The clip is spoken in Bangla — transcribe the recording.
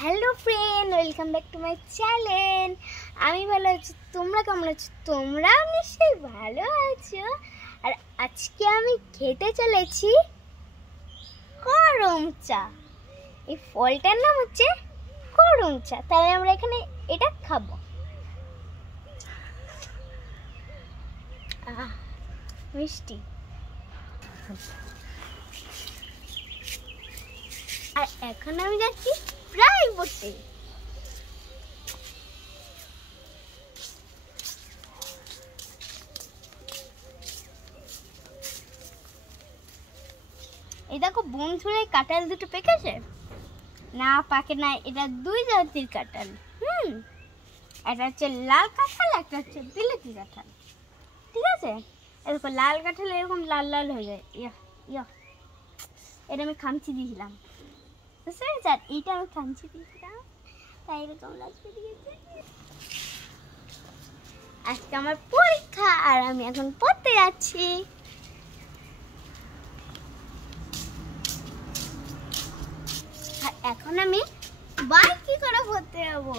Hello friend, welcome back to my channel. আমি ভালো আছি, তোমরা কেমন আছো? তোমরাও নিশ্চয়ই ভালো আছো। আর আজকে আমি খেতে চলেছি করম চা। এই ফলটার নাম হচ্ছে করম চা, তাই আমরা এখানে এটা খাবো। মিষ্টি। আর এখন আমি যাচ্ছি ফ্রাই করতে। এই দেখো বন্ধুরা, কাঁঠাল দুটো পেকেছে না পাকে না, এটা দুই জাতির কাঁঠাল। একটা হচ্ছে লাল কাঁঠাল, একটা হচ্ছে বিলেতি কাঁঠাল। ঠিক আছে, এরকম লাল কাঁঠাল এরকম লাল লাল হয়ে যায়। এটা আমি খামচি দিয়েছিলাম, বুঝতে পেরেছি? আর এইটা আমি খামচি দিয়েছিলাম, তাই এরকম লাগছে দিয়েছে। আজকে আমার পরীক্ষা আর আমি এখন পড়তে যাচ্ছি। আর এখন আমি বাইক কি করে পড়তে যাবো?